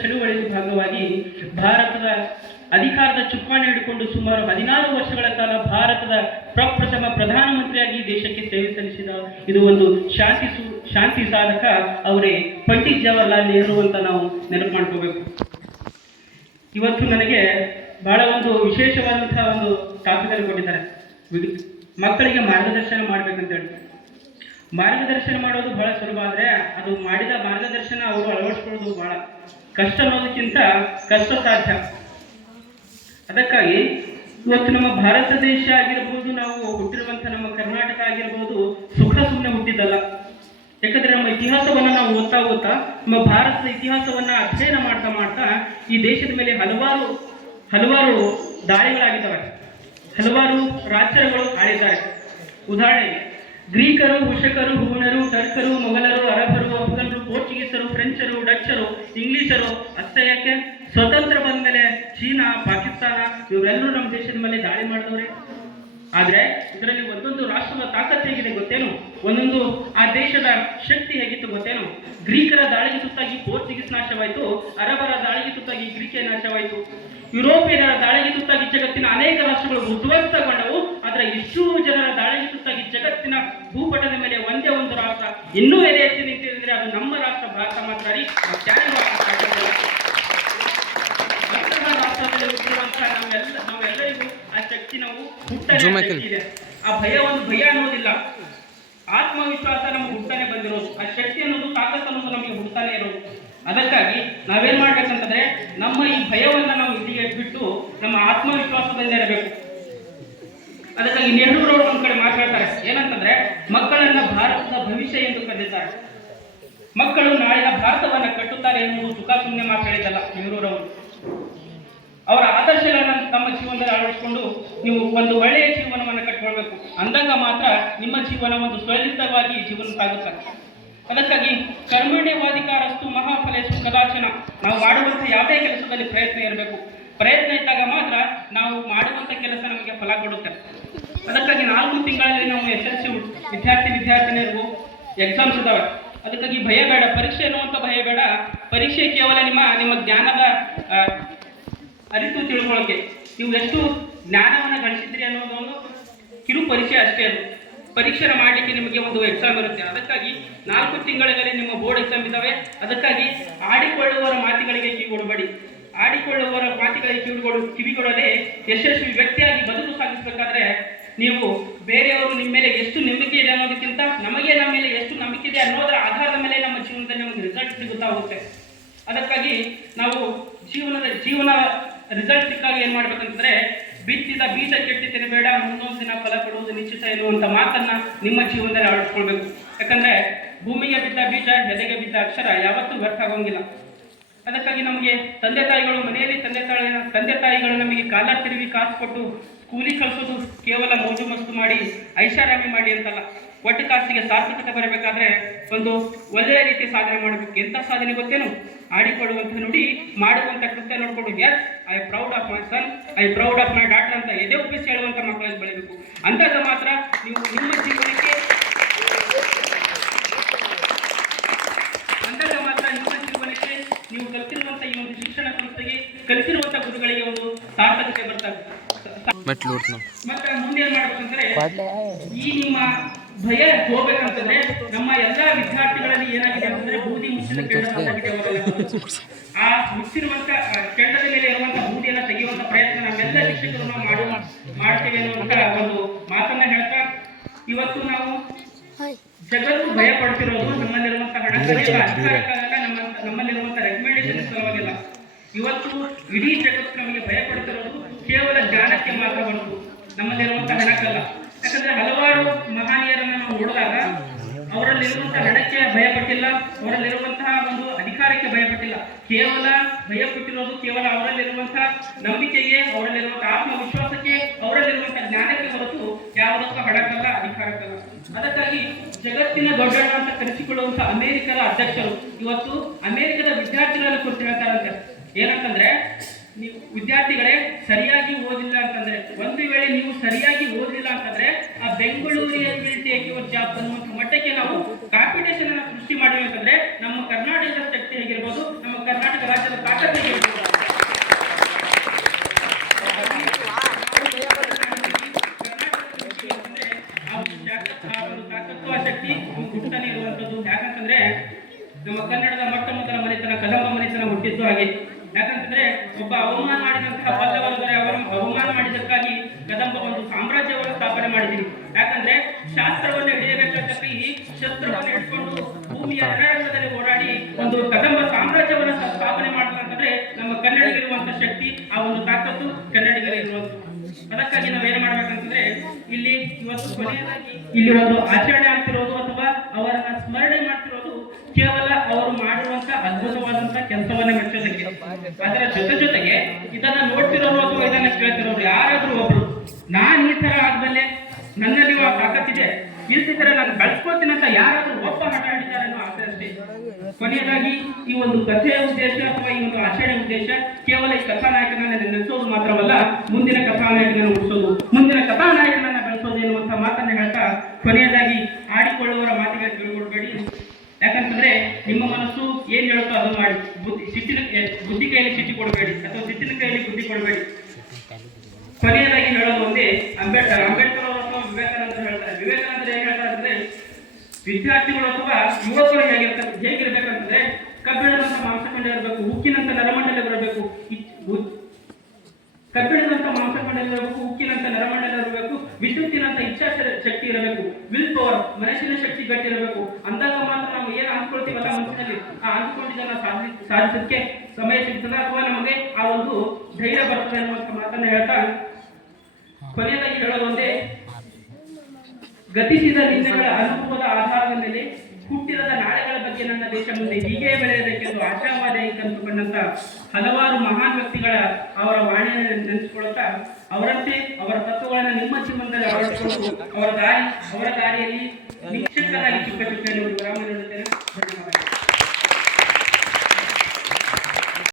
ಚಳುವಳಿಯ ಭಾಗವಾಗಿ ಭಾರತದ ಅಧಿಕಾರದ ಚುಕ್ಕಾಣಿ ಹಿಡಿಕೊಂಡು ಸುಮಾರು 16 ವರ್ಷಗಳ ಕಾಲ ಭಾರತದ ಪ್ರಪ್ರಥಮ ಪ್ರಧಾನಮಂತ್ರಿಯಾಗಿ ದೇಶಕ್ಕೆ ಸೇವೆ ಸಲ್ಲಿಸಿದ ಇದು ಒಂದು ಶಾಂತಿ ಸಾಧಕ ಅವರೇ ಪಂಡಿತ್ ಜವಾಹರ್ಲಾಲ್ ನೆಹರು ಅಂತ ನಾವು ನೆನಪು ಮಾಡ್ಕೋಬೇಕು. ಇವತ್ತು ನನಗೆ ಬಹಳ ಒಂದು ವಿಶೇಷವಾದಂತಹ ಒಂದು ಟಾಪಿಕ್ ಅಲ್ಲಿ ಕೊಟ್ಟಿದ್ದಾರೆ, ಮಕ್ಕಳಿಗೆ ಮಾರ್ಗದರ್ಶನ ಮಾಡ್ಬೇಕಂತ ಹೇಳಿ. ಮಾರ್ಗದರ್ಶನ ಮಾಡೋದು ಬಹಳ ಸುಲಭ, ಆದರೆ ಅದು ಮಾಡಿದ ಮಾರ್ಗದರ್ಶನ ಅವರು ಅಳವಡಿಸ್ಕೊಳ್ಳೋದು ಬಹಳ ಕಷ್ಟ ಅನ್ನೋದಕ್ಕಿಂತ ಕಷ್ಟ ಸಾಧ್ಯ. ಅದಕ್ಕಾಗಿ ಇವತ್ತು ನಮ್ಮ ಭಾರತ ದೇಶ ಆಗಿರ್ಬೋದು, ನಾವು ಹುಟ್ಟಿರುವಂಥ ನಮ್ಮ ಕರ್ನಾಟಕ ಆಗಿರ್ಬೋದು ಸುಖ ಸುಮ್ಮನೆ ಹುಟ್ಟಿದ್ದಲ್ಲ. ಯಾಕಂದ್ರೆ ನಮ್ಮ ಇತಿಹಾಸವನ್ನ ನಾವು ಓದ್ತಾ ನಮ್ಮ ಭಾರತದ ಇತಿಹಾಸವನ್ನ ಅಧ್ಯಯನ ಮಾಡ್ತಾ ಈ ದೇಶದ ಮೇಲೆ ಹಲವಾರು ದಾಳಿಗಳಾಗಿದ್ದಾವೆ, ಹಲವಾರು ರಾಜ್ಯಗಳು ಆಳಿದ್ದಾರೆ. ಉದಾಹರಣೆಗೆ ಗ್ರೀಕರು, ಹುಷಕರು, ಹೂಣರು, ಟರ್ಕರು, ಮೊಘಲರು, ಅರಬರು, ಅಫ್ಘನರು, ಪೋರ್ಚುಗೀಸರು, ಫ್ರೆಂಚರು, ಡಚ್ಚರು, ಇಂಗ್ಲಿಷರು, ಅಷ್ಟೇ ಸ್ವತಂತ್ರ ಬಂದ ಮೇಲೆ ಚೀನಾ, ಪಾಕಿಸ್ತಾನ ಇವರೆಲ್ಲರೂ ನಮ್ಮ ದೇಶದ ಮೇಲೆ ದಾಳಿ ಮಾಡಿದವ್ರೆ. ಆದ್ರೆ ಇದರಲ್ಲಿ ಒಂದೊಂದು ರಾಷ್ಟ್ರದ ತಾಕತ್ತು ಹೇಗಿದೆ ಗೊತ್ತೇನು, ಒಂದೊಂದು ಆ ದೇಶದ ಶಕ್ತಿ ಹೇಗಿತ್ತು ಗೊತ್ತೇನು. ಗ್ರೀಕರ ದಾಳಿಗೆ ತುತ್ತಾಗಿ ಪೋರ್ಚುಗೀಸ್ ನಾಶವಾಯಿತು, ಅರಬರ ದಾಳಿಗೆ ತುತ್ತಾಗಿ ಗ್ರೀಕೆ ನಾಶವಾಯಿತು, ಯುರೋಪಿಯನ್ನರ ದಾಳಿಗೆ ತುತ್ತಾಗಿ ಜಗತ್ತಿನ ಅನೇಕ ರಾಷ್ಟ್ರಗಳು ಉದ್ವಸ್ತಗೊಂಡವು. ಆದ್ರೆ ಇಷ್ಟು ಜನರ ದಾಳಿಗೆ ತುತ್ತಾಗಿ ಜಗತ್ತಿನ ಭೂಪಟದ ಮೇಲೆ ಒಂದೇ ಒಂದು ರಾಷ್ಟ್ರ ಇನ್ನೂ ಎದೆ ಎತ್ತಿ ನಿಂತಿದ್ರೆ ಅದು ನಮ್ಮ ರಾಷ್ಟ್ರ ಭಾರತ ಮಾತ್ರ ರೀ. ರಾಷ್ಟ್ರದಲ್ಲಿ ಹುಟ್ಟಿರುವಂತಹ ನಾವೆಲ್ಲರಿಗೂ ಆ ಶಕ್ತಿ ನಾವು ಹುಟ್ಟಇದೆ. ಆ ಭಯ ಅನ್ನೋದಿಲ್ಲ, ಆತ್ಮವಿಶ್ವಾಸ ನಮ್ಗೆ ಹುಟ್ಟಾನೆ ಬಂದಿರೋದು. ಆ ಶಕ್ತಿ ಅನ್ನೋದು, ತಾಕತ್ತು ಅನ್ನೋದು ನಮಗೆ ಹುಟ್ಟಾನೆ ಇರೋದು. ಅದಕ್ಕಾಗಿ ನಾವೇನ್ ಮಾಡ್ಬೇಕಂತಂದ್ರೆ ನಮ್ಮ ಈ ಭಯವನ್ನ ನಾವು ಇಲ್ಲಿಗೆ ಬಿಟ್ಟು ನಮ್ಮ ಆತ್ಮವಿಶ್ವಾಸದಿಂದ ಇರಬೇಕು. ಅದಕ್ಕಾಗಿ ನೆಹರೂರವರು ಒಂದ್ ಕಡೆ ಮಾತಾಡ್ತಾರೆ, ಏನಂತಂದ್ರೆ ಮಕ್ಕಳನ್ನ ಭಾರತದ ಭವಿಷ್ಯ ಎಂದು ಕರೆದಿದ್ದಾರೆ. ಮಕ್ಕಳು ನಾಳಿನ ಭಾರತವನ್ನ ಕಟ್ಟುತ್ತಾರೆ ಎನ್ನುವುದು ಸುಖ ಸುಮ್ಮನೆ ಮಾತಾಡಿದ್ದಲ್ಲ. ನೆಹರೂರವರು ಅವರ ಆದರ್ಶಗಳನ್ನ ತಮ್ಮ ಜೀವನದಲ್ಲಿ ಅಳವಡಿಸಿಕೊಂಡು ನೀವು ಒಂದು ಒಳ್ಳೆಯ ಜೀವನವನ್ನು ಕಟ್ಟಿಕೊಳ್ಬೇಕು. ಅಂದಾಗ ಮಾತ್ರ ನಿಮ್ಮ ಜೀವನ ಒಂದು ಸುಲಲಿತವಾಗಿ ಜೀವನ ಸಾಗುತ್ತದೆ. ಅದಕ್ಕಾಗಿ ಕರ್ಮಣ್ಯವಾಧಿಕಾರಸ್ತು ಮಹಾಫಲೇಸು ಕದಾಚನ. ನಾವು ಮಾಡುವಂಥ ಯಾವುದೇ ಕೆಲಸದಲ್ಲಿ ಪ್ರಯತ್ನ ಇರಬೇಕು. ಪ್ರಯತ್ನ ಇದ್ದಾಗ ಮಾತ್ರ ನಾವು ಮಾಡುವಂಥ ಕೆಲಸ ನಮಗೆ ಫಲ ಕೊಡುತ್ತೆ. ಅದಕ್ಕಾಗಿ 4 ತಿಂಗಳಲ್ಲಿ ನಾವು SSLC ವಿದ್ಯಾರ್ಥಿನಿಯರಿಗೂ ಎಕ್ಸಾಮ್ಸ್ ಇದ್ದಾವೆ. ಅದಕ್ಕಾಗಿ ಭಯ ಬೇಡ, ಪರೀಕ್ಷೆ ಎನ್ನುವಂಥ ಭಯ ಬೇಡ. ಪರೀಕ್ಷೆ ಕೇವಲ ನಿಮ್ಮ ಜ್ಞಾನದ ಅರಿತು ತಿಳ್ಕೊಳ್ಳೋಕೆ, ನೀವು ಎಷ್ಟು ಜ್ಞಾನವನ್ನು ಗಳಿಸಿದ್ರಿ ಅನ್ನೋದು ಒಂದು ಕಿರು ಪರೀಕ್ಷೆ ಅಷ್ಟೇ. ಅದು ಪರೀಕ್ಷೆ ಮಾಡಲಿಕ್ಕೆ ನಿಮಗೆ ಒಂದು ಎಕ್ಸಾಮ್ ಇರುತ್ತೆ. ಅದಕ್ಕಾಗಿ 4 ತಿಂಗಳಲ್ಲಿ ನಿಮ್ಮ ಬೋರ್ಡ್ ಎಕ್ಸಾಮ್ ಇದ್ದಾವೆ. ಅದಕ್ಕಾಗಿ ಆಡಿಕೊಳ್ಳುವವರ ಮಾತುಗಳಿಗೆ ಕಿವಿಗೊಡಬೇಡಿ. ಆಡಿಕೊಳ್ಳುವವರ ಮಾತುಗಳಿಗೆ ಕಿವಿಗೊಡದೆ ಯಶಸ್ವಿ ವ್ಯಕ್ತಿಯಾಗಿ ಬದುಕು ಸಾಗಿಸಬೇಕಾದ್ರೆ ನೀವು ಬೇರೆಯವರು ನಿಮ್ಮ ಮೇಲೆ ಎಷ್ಟು ನಂಬಿಕೆ ಇದೆ ಅನ್ನೋದಕ್ಕಿಂತ ನಮಗೆ ನಮ್ಮ ಮೇಲೆ ಎಷ್ಟು ನಂಬಿಕೆ ಇದೆ ಅನ್ನೋದರ ಆಧಾರದ ಮೇಲೆ ನಮ್ಮ ಜೀವನದಲ್ಲಿ ನಮಗೆ ರಿಸಲ್ಟ್ ಸಿಗುತ್ತಾ ಹೋಗುತ್ತೆ. ಅದಕ್ಕಾಗಿ ನಾವು ಜೀವನ ರಿಸಲ್ಟ್ ಸಿಕ್ಕಾಗ ಏನ್ ಮಾಡ್ಬೇಕಂತಂದ್ರೆ, ಬಿತ್ತಿದ ಬೀಜ ಕೆಟ್ಟಿ ತಿನ್ನಬೇಡ, ಮುಂದೊಂದು ದಿನ ಫಲ ಕೊಡುವುದು ನಿಶ್ಚಿತ ಎನ್ನುವಂತ ಮಾತನ್ನ ನಿಮ್ಮ ಜೀವನದಲ್ಲಿ ಅಳವಡಿಸ್ಕೊಳ್ಬೇಕು. ಯಾಕಂದ್ರೆ ಭೂಮಿಗೆ ಬಿದ್ದ ಬೀಜ, ಎದೆಗೆ ಬಿದ್ದ ಅಕ್ಷರ ಯಾವತ್ತೂ ವ್ಯರ್ಥ ಆಗೋಂಗಿಲ್ಲ. ಅದಕ್ಕಾಗಿ ನಮಗೆ ಮನೆಯಲ್ಲಿ ತಂದೆ ತಾಯಿಗಳು ನಮಗೆ ಕಾಲ ತಿರುಗಿ ಕಾಸು ಕೊಟ್ಟು ಸ್ಕೂಲಿಗೆ ಕಳಿಸೋದು ಕೇವಲ ಮೋಜು ಮಸ್ತು ಮಾಡಿ ಐಷಾರಾಮಿ ಮಾಡಿ ಅಂತಲ್ಲ. ಒಟ್ಟು ಕಾಸಿಗೆ ಸಾರ್ಥಕತೆ ಬರಬೇಕಾದ್ರೆ ಒಂದು ಒಳ್ಳೆಯ ರೀತಿ ಸಾಧನೆ ಮಾಡಬೇಕು. ಎಂಥ ಸಾಧನೆ ಗೊತ್ತೇನು? ಆಡಿಕೊಳ್ಳುವಂಥ ನುಡಿ, ಮಾಡುವಂಥ ಕೃತ್ಯ ನೋಡ್ಕೊಂಡು yes I proud of my son, I proud of my daughter ಅಂತ ಎದೆ ಒಪ್ಪಿಸಿ ಹೇಳುವಂಥ ಮಕ್ಕಳಿಗೆ ಬೆಳಿಬೇಕು. ಅಂದಾಗ ಮಾತ್ರ ನೀವು ನಿಮ್ಮ ಜೀವನಕ್ಕೆ ನೀವು ಕಲಿತಿರುವಂಥ ಈ ಒಂದು ಶಿಕ್ಷಣ ಸಂಸ್ಥೆಗೆ, ಕಲಿತಿರುವಂಥ ಗುರುಗಳಿಗೆ ಒಂದು ಸಾರ್ಥಕತೆ ಬರ್ತದೆ. ಮತ್ತೆ ಮುಂದೆ ಏನ್ ಮಾಡ್ಬೇಕಂದ್ರೆ, ಈ ನಿಮ್ಮ ಭಯ ಹೋಗ್ಬೇಕಂತಂದ್ರೆ ನಮ್ಮ ಎಲ್ಲಾ ವಿದ್ಯಾರ್ಥಿಗಳಲ್ಲಿ ಏನಾಗಿದೆ ಅಂತಂದ್ರೆ ಬೂದಿ ಮುಚ್ಚಿದ ಆ ಮುಚ್ಚಿರುವಂತ ಕೆಂಡದ ಮೇಲೆ ಇರುವಂತ ಬೂದಿಯನ್ನ ತೆಗೆಯುವಂತ ಪ್ರಯತ್ನ ನಮ್ಮೆಲ್ಲ ಶಿಕ್ಷಕರು ನಾವು ಮಾಡ್ತೇವೆ ಅನ್ನುವಂತ ಒಂದು ಮಾತನ್ನ ಹೇಳ್ತಾ, ಇವತ್ತು ನಾವು ಜಗತ್ತು ಭಯ ಪಡ್ತಿರೋದು ನಮ್ಮಲ್ಲಿರುವಂತ ಅಧಿಕಾರಕ್ಕಾಗಲ್ಲ, ನಮ್ಮಲ್ಲಿರುವಂತ ರೆಕಮೆಂಡೇಶನ್ ಸಲುವಾಗಿಲ್ಲ. ಇವತ್ತು ಇಡೀ ಜಗತ್ತು ನಮಗೆ ಭಯ ಪಡ್ತಿರೋದು ಕೇವಲ ಜ್ಞಾನಕ್ಕೆ ಮಾತ್ರ ಬಂತು, ನಮ್ಮಲ್ಲಿರುವಂತಹ ಹಣಕ್ಕಲ್ಲ. ಯಾಕಂದ್ರೆ ಹಲವಾರು ಮಹನೀಯರನ್ನ ನಾವು ನೋಡಿದಾಗ ಅವರಲ್ಲಿರುವಂತಹ ಹಣಕ್ಕೆ ಭಯಪಟ್ಟಿಲ್ಲ, ಅವರಲ್ಲಿರುವಂತಹ ಒಂದು ಅಧಿಕಾರಕ್ಕೆ ಭಯಪಟ್ಟಿಲ್ಲ. ಕೇವಲ ಭಯಪಟ್ಟಿರೋದು ಕೇವಲ ಅವರಲ್ಲಿರುವಂತಹ ನಂಬಿಕೆಗೆ, ಅವರಲ್ಲಿರುವಂತಹ ಆತ್ಮವಿಶ್ವಾಸಕ್ಕೆ, ಅವರಲ್ಲಿರುವಂತಹ ಜ್ಞಾನಕ್ಕೆ ಹೊರತು ಯಾವುದಕ್ಕೂ ಹಣಕ್ಕಲ್ಲ, ಅಧಿಕಾರಕ್ಕಲ್ಲ. ಅದಕ್ಕಾಗಿ ಜಗತ್ತಿನ ದೊಡ್ಡಣ್ಣ ಅಂತ ಕರೆಸಿಕೊಳ್ಳುವಂತಹ ಅಮೆರಿಕದ ಅಧ್ಯಕ್ಷರು ಇವತ್ತು ಅಮೆರಿಕದ ವಿದ್ಯಾರ್ಥಿಗಳನ್ನು ಕುರಿತು ಹೇಳ್ತಾರಂತೆ. ಏನಂತಂದ್ರೆ, ನೀವು ವಿದ್ಯಾರ್ಥಿಗಳೇ ಸರಿಯಾಗಿ ಓದಿಲ್ಲ ಅಂತಂದ್ರೆ, ಒಂದು ವೇಳೆ ನೀವು ಸರಿಯಾಗಿ ಓದಿಲ್ಲ ಅಂತಂದ್ರೆ ಆ ಬೆಂಗಳೂರಿನಲ್ಲಿ ಟೇಕ್ ಯುವರ್ ಜಾಬ್ ಅನ್ನುವಂಥ ಮಟ್ಟಕ್ಕೆ ನಾವು ಕಾಂಪಿಟೇಷನ್ ಅನ್ನು ಸೃಷ್ಟಿ ಮಾಡಿವಿ ಅಂತಂದ್ರೆ ನಮ್ಮ ಕರ್ನಾಟಕದ ಶಕ್ತಿ ಹೇಗಿರ್ಬೋದು, ನಮ್ಮ ಕರ್ನಾಟಕ ರಾಜ್ಯದ ಹುಟ್ಟಿದ್ದು ಹಾಗೆ. ಯಾಕಂತಂದ್ರೆ ಒಬ್ಬ ಅವಮಾನ ಮಾಡಿದಂತಹ ಬಲ್ಲವಲ್ಲದರೆ ಅವರನ್ನು ಅವಮಾನ ಮಾಡಿದ್ದಕ್ಕಾಗಿ ಕದಂಬ ಒಂದು ಸಾಮ್ರಾಜ್ಯವನ್ನು ಸ್ಥಾಪನೆ ಮಾಡಿದ್ದೀನಿ. ಯಾಕಂದ್ರೆ ಶಾಸ್ತ್ರವನ್ನು ಹಿಡಿಯಬೇಕಂತ ಈ ಶಸ್ತ್ರವನ್ನು ಹಿಡ್ಕೊಂಡು ಭೂಮಿಯ ರಣರಂಗದಲ್ಲಿ ಓಡಾಡಿ ಒಂದು ಕದಂಬ ಸಾಮ್ರಾಜ್ಯವನ್ನು ಸ್ಥಾಪನೆ ಮಾಡಬೇಕಂತಂದ್ರೆ ನಮ್ಮ ಕನ್ನಡಿಗರಿರುವಂತ ಶಕ್ತಿ, ಆ ಒಂದು ತಾಕತ್ತು ಕನ್ನಡಿಗರಿರುವಂತ. ಅದಕ್ಕಾಗಿ ನಾವೇನು ಮಾಡ್ಬೇಕಂತಂದ್ರೆ ಇಲ್ಲಿ ಇವತ್ತು ಕೊನೆಯದಾಗಿ ಇಲ್ಲಿ ಒಂದು ಆಚರಣೆ ಆಗ್ತಿರೋದು ಅಥವಾ ಅವರನ್ನ ಸ್ಮರಣೆ ಮಾಡ್ತಿರೋದು ಕೇವಲ ಅವರು ಮಾಡಿರುವಂತ ಅದ್ಭುತವಾದಂತ ಕೆಲಸವನ್ನ ಮೆಚ್ಚೋದಕ್ಕೆ. ಅದರ ಜೊತೆಗೆ ಇದನ್ನ ನೋಡ್ತಿರೋರು ಅಥವಾ ಇದನ್ನ ಕೇಳ್ತಿರೋರು ಯಾರಾದ್ರೂ ಒಬ್ರು ನಾನ್ ಈ ತರ ಆದ್ಮೇಲೆ ನನ್ನಲ್ಲಿ ಆ ತಾಕತ್ತಿದೆ, ಇಲ್ದಿದ್ರೆ ನಾನು ಬೆಳೆಸ್ಕೊಳ್ತೀನಿ ಅಂತ ಯಾರಾದ್ರೂ ಒಬ್ಬ ಹಠ ಹಿಡಿತಾರೆ ಅನ್ನೋ ಆಸೆ ಅಷ್ಟೇ. ಕೊನೆಯದಾಗಿ ಈ ಒಂದು ಕಥೆಯ ಉದ್ದೇಶ ಅಥವಾ ಈ ಒಂದು ಆಚರಣೆ ಉದ್ದೇಶ ಕೇವಲ ಈ ಕಥಾನಾಯಕನನ್ನ ನೆನೆಸೋದು ಮಾತ್ರವಲ್ಲ, ಮುಂದಿನ ಕಥಾನಾಯಕನನ್ನು ಉಳಿಸೋದು, ಮುಂದಿನ ಕಥಾನಾಯಕನನ್ನ ಬೆಳೆಸೋದು ಎನ್ನುವಂತ ಮಾತನ್ನ ಹೇಳ್ತಾ ಕೊನೆಯದಾಗಿ ಆಡಿಕೊಳ್ಳುವವರ ಮಾತಿಗೆ ತಿಳ್ಕೊಳ್ಬೇಡಿ. ಯಾಕಂತಂದ್ರೆ ನಿಮ್ಮ ಮನಸ್ಸು ಏನ್ ಹೇಳುತ್ತೋ ಅದು ಮಾಡಿ. ಬುದ್ಧಿ ಕೈಯಲ್ಲಿ ಸಿಟ್ಟಿ ಕೊಡಬೇಡಿ ಅಥವಾ ಸಿಟ್ಟಿನ ಕೈಯಲ್ಲಿ ಬುದ್ಧಿ ಕೊಡಬೇಡಿ. ಕೊನೆಯದಾಗಿ ಹೇಳೋದು ಒಂದೇ, ಅಂಬೇಡ್ಕರ್ ಅವರು ಅಥವಾ ವಿವೇಕಾನಂದರು ಹೇಳ್ತಾರೆ. ವಿವೇಕಾನಂದರು ಏನ್ ಹೇಳ್ತಾರೆ ಅಂದ್ರೆ ವಿದ್ಯಾರ್ಥಿಗಳು ಅಥವಾ ಯುವಕರು ಹೇಗಿರ್ಬೇಕಂತಂದ್ರೆ ಕಬ್ಬಿಣದಂತ ಮಾಂಸಖಂಡ ಇರಬೇಕು, ಉಕ್ಕಿನಂತ ನರಮಂಡಲ ಇರಬೇಕು, ಕಬ್ಬಿಣದಂತ ಮಾಂಸಖಂಡ ಇರಬೇಕು, ಉಕ್ಕಿನಂತ ನರಮಂಡಲ ಇರಬೇಕು, ವಿದ್ಯುತ್ತಿನಂತ ಇಚ್ಛಾ ಶಕ್ತಿ ಇರಬೇಕು, ವಿಲ್ ಪವರ್ ಮನಸ್ಸಿನ ಶಕ್ತಿ ಗಟ್ಟಿ ಇರಬೇಕು. ಅಂದಾಗ ಮಾತ್ರ ನಾವು ಏನು ಅಂದ್ಕೊಳ್ತೀವಲ್ಲ ಮನಸ್ಸಿನಲ್ಲಿ ಆ ಅಂದ್ಕೊಂಡಿದ್ದನ್ನ ಸಾಧಿಸಕ್ಕೆ ಸಮಯ ಸಿಗ್ತದೆ ಅಥವಾ ನಮಗೆ ಆ ಒಂದು ಧೈರ್ಯ ಬರ್ತದೆ ಅನ್ನುವಂಥ ಮಾತನ್ನ ಹೇಳ್ತಾ ಕೊನೆಯದಾಗಿ ಹೇಳೋದು ಒಂದೇ, ಗತಿಸಿದ ನಿಂದೆಗಳ ಅನುಭವದ ಆಧಾರದ ಮೇಲೆ ಹುಟ್ಟಿರದ ನಾಳೆಗಳ ಬಗ್ಗೆ ನನ್ನ ದೇಶ ಮುಂದೆ ಹೀಗೆ ಬೆಳೆಯಬೇಕೆಂದು ಆಶಾವಾದಿ ಕಂಡುಕೊಂಡಂತ ಹಲವಾರು ಮಹಾನ್ ವ್ಯಕ್ತಿಗಳ ಅವರ ವಾಣಿಯನ್ನು ನೆನೆಸಿಕೊಳ್ಳುತ್ತಾ ಅವರಂತೆ ಅವರ ತತ್ವಗಳನ್ನು ನಿಮ್ಮ ಜೀವನದಲ್ಲಿ ಅಳವಡಿಸಿಕೊಂಡು ಅವರ ದಾರಿಯಲ್ಲಿ ನಿಶ್ಚಿತರಾಗಿ ಚಿಕ್ಕ ಚಿಕ್ಕ ವಿರಾಮ